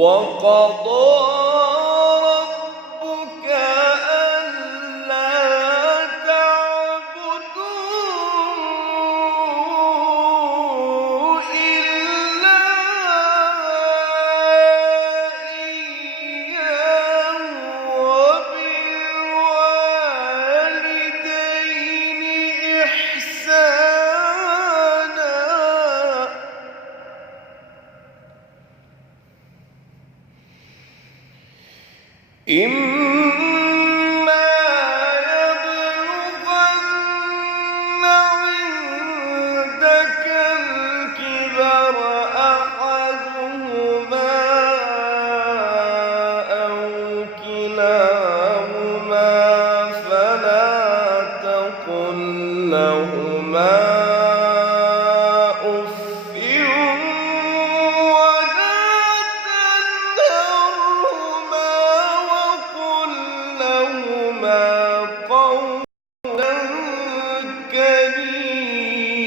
وقضى ربك ألا تعبدوا إلا إياه وبالوالدين إحسانا إما يبلغن عندك الكبر أحدهما أو كلاهما فلا تقل لهما أف قولا كريما.